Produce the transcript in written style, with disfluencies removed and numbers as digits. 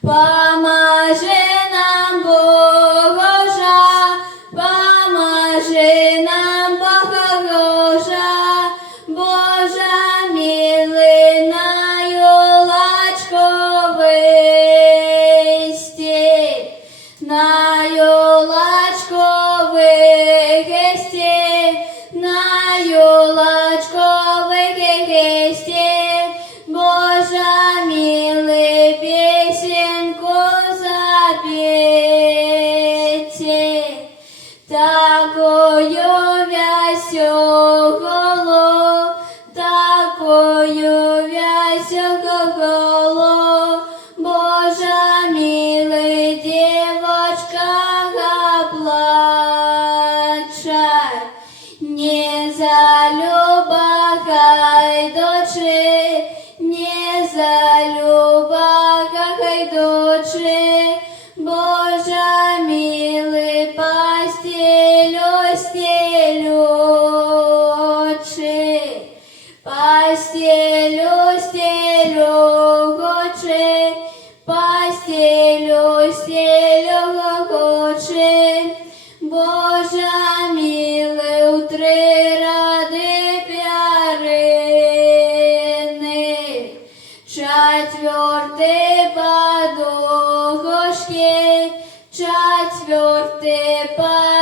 Поможи нам, Богожа, поможи нам, Богожа, Божа милый на юлачку вести, на юлачку вести, на юлачку вести, Божа милый песенку запейте, такую веселую, такую веселую, Божа милый, девочка плача, не залюбахай дочи, не залюбахай дочи, Божа милый, постелю стелючи, постелю стелючи, постелю стелючи, Божа милый, у три ради пярини, четвертый подушки, четвертый подушки.